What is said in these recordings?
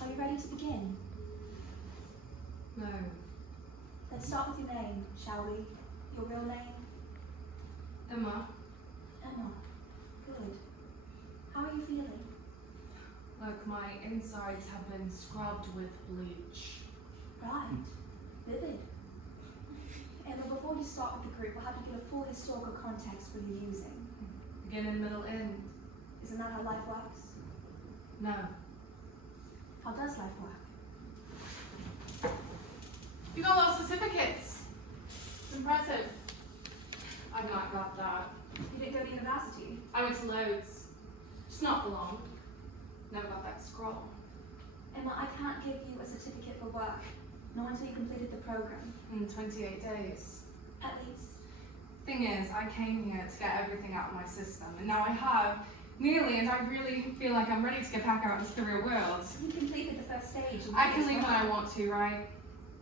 Are you ready to begin? No. Let's start with your name, shall we? Your real name? Emma, Emma. Good. How are you feeling? like my insides have been scrubbed with bleach. Right. Vivid. Emma, before you start with the group, we'll have you give a full historical context for your using. Beginning, middle, end. Isn't that how life works? No. How does life work? You got a lot of certificates. It's impressive. I've not got that. You didn't go to university? I went to loads. Just not for long. Never got that scroll. Emma, I can't give you a certificate for work, not until you completed the program. In 28 days. At least. Thing is, I came here to get everything out of my system, and now I have nearly, and I really feel like I'm ready to get back out into the real world. You completed the first stage. I can leave when I want to, right?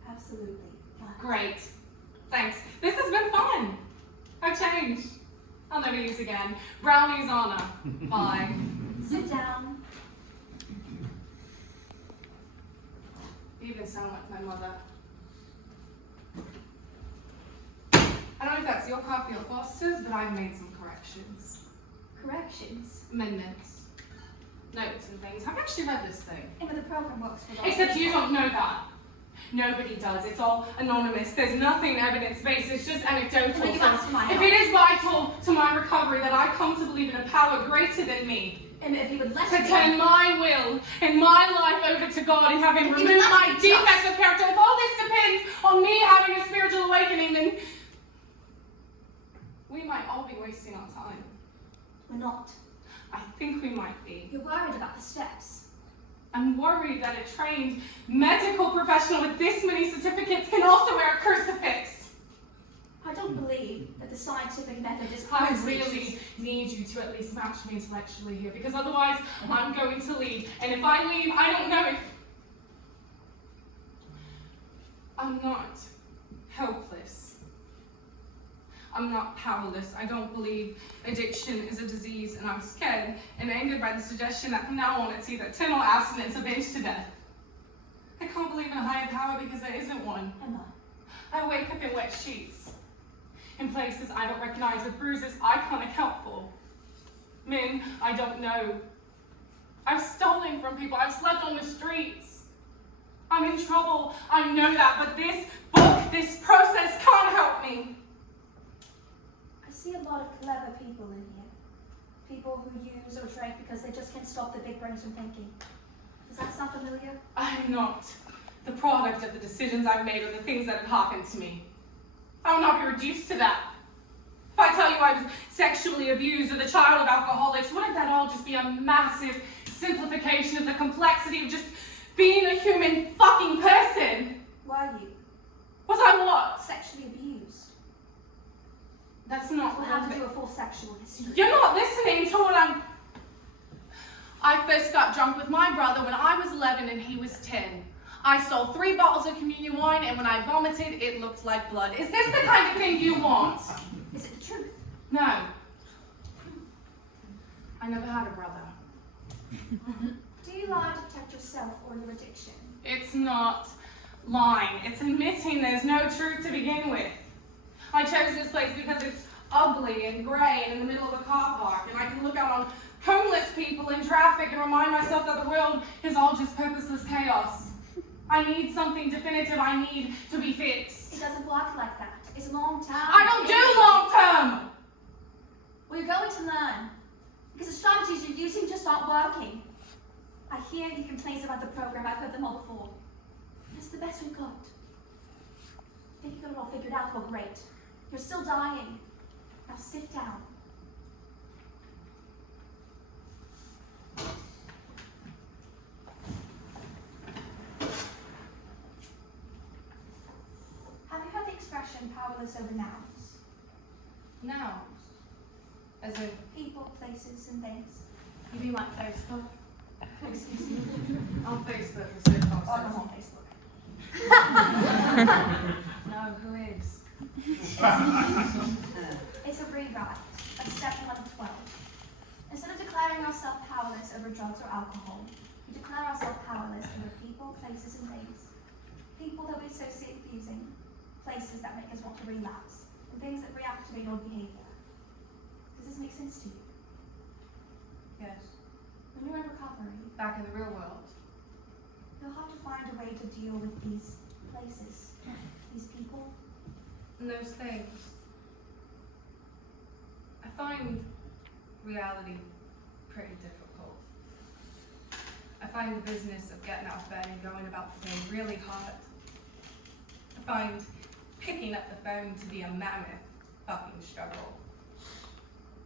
Absolutely. But Great. Thanks. This has been fun. I've changed. I'll never use again. Brownie's honor. Bye. sit down. You even sound like my mother. I don't know if that's your copy or Foster's, but I've made some corrections. Corrections. Amendments. Notes and things. I've actually read this thing. Emma, the program works for all. Except you don't know that. Nobody does. It's all anonymous. There's nothing evidence-based. It's just anecdotal. Well, you asked for my If help. it is vital to my recovery that I come to believe in a power greater than me, Emma, if you would let to me. turn my will and my life over to God and have Him If you remove would my let me defects of character, if all this depends on me having a spiritual awakening, then we might all be wasting our time. We're not. I think we might be. You're worried about the steps. I'm worried that a trained medical professional with this many certificates can also wear a crucifix. I don't believe that the scientific method is I proves really these. need you to at least match me intellectually here, because otherwise I'm going to leave. And if I leave, I don't know if... I'm not helpless. I'm not powerless. I don't believe addiction is a disease, and I'm scared and angered by the suggestion that from now on it's either total abstinence or binge to death. I can't believe in a higher power because there isn't one. Emma, I wake up in wet sheets, in places I don't recognize, with bruises I can't account for. Men I don't know. I've stolen from people. I've slept on the streets. I'm in trouble. I know that, but this book, this process can't help me. I see a lot of clever people in here. People who use or drink because they just can't stop their big brains from thinking. Does that sound familiar? I'm not the product of the decisions I've made or the things that have happened to me. I will not be reduced to that. If I tell you I was sexually abused or the child of alcoholics, wouldn't that all just be a massive simplification of the complexity of just being a human fucking person? Were you Was I what? sexually abused? That's not We'll what have to I'm... do a full sexual history. You're not listening to what I'm... I first got drunk with my brother when I was 11 and he was 10. I stole 3 bottles of communion wine, and when I vomited, it looked like blood. Is this the kind of thing you want? Is it the truth? No. I never had a brother. Do you lie to protect yourself or your addiction? It's not lying. It's admitting there's no truth to begin with. I chose this place because it's ugly and grey and in the middle of a car park, and I can look out on homeless people in traffic and remind myself that the world is all just purposeless chaos. I need something definitive. I need to be fixed. It doesn't work like that. It's long term. I don't do long term! Well, you're going to learn. Because the strategies you're using just aren't working. I hear your complaints about the program. I've heard them all before. It's the best we've got. Think you got it all figured out? Well, great. You're still dying. Now sit down. Have you heard the expression powerless over nouns? Nouns. As in, People, places, and things. you mean like Facebook? Excuse me. On Facebook, it's so Oh, I'm close. on Facebook. No, who is? It's a rewrite of step 1 of 12. Instead of declaring ourselves powerless over drugs or alcohol, we declare ourselves powerless over places and things. People that we associate with using, places that make us want to relapse, and things that reactivate old behavior. Does this make sense to you? Yes. When you're in recovery, Back in the real world. you'll have to find a way to deal with these places, these people. And those things. I find reality pretty difficult. I find the business of getting out of bed and going about the day really hard. I find picking up the phone to be a mammoth fucking struggle.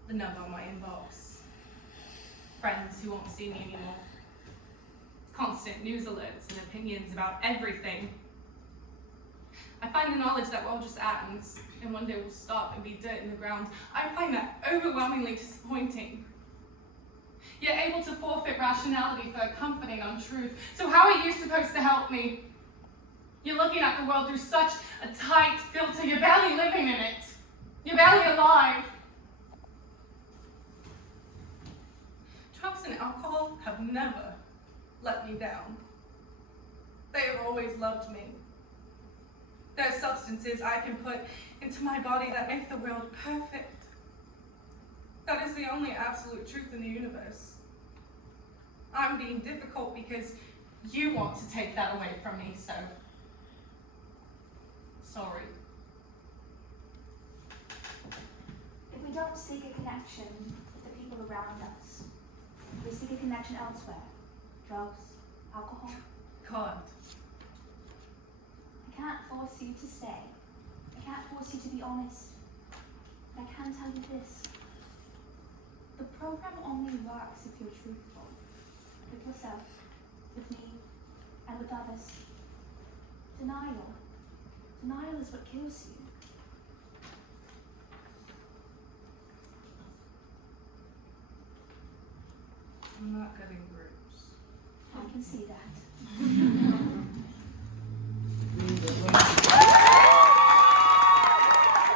The number on my inbox. Friends who won't see me anymore. Constant news alerts and opinions about everything. I find the knowledge that we're all just atoms and one day we'll stop and be dirt in the ground. I find that overwhelmingly disappointing. You're able to forfeit rationality for a comforting untruth. So how are you supposed to help me? You're looking at the world through such a tight filter. You're barely living in it. You're barely alive. Drugs and alcohol have never let me down. They have always loved me. There are substances I can put into my body that make the world perfect. That is the only absolute truth in the universe. I'm being difficult because you want to take that away from me, so sorry. If we don't seek a connection with the people around us, we seek a connection elsewhere. Drugs, alcohol. God. I can't force you to stay. I can't force you to be honest. But I can tell you this. The program only works if you're truthful. With yourself, with me, and with others. Denial. Denial is what kills you. I'm not good in groups. I can see that.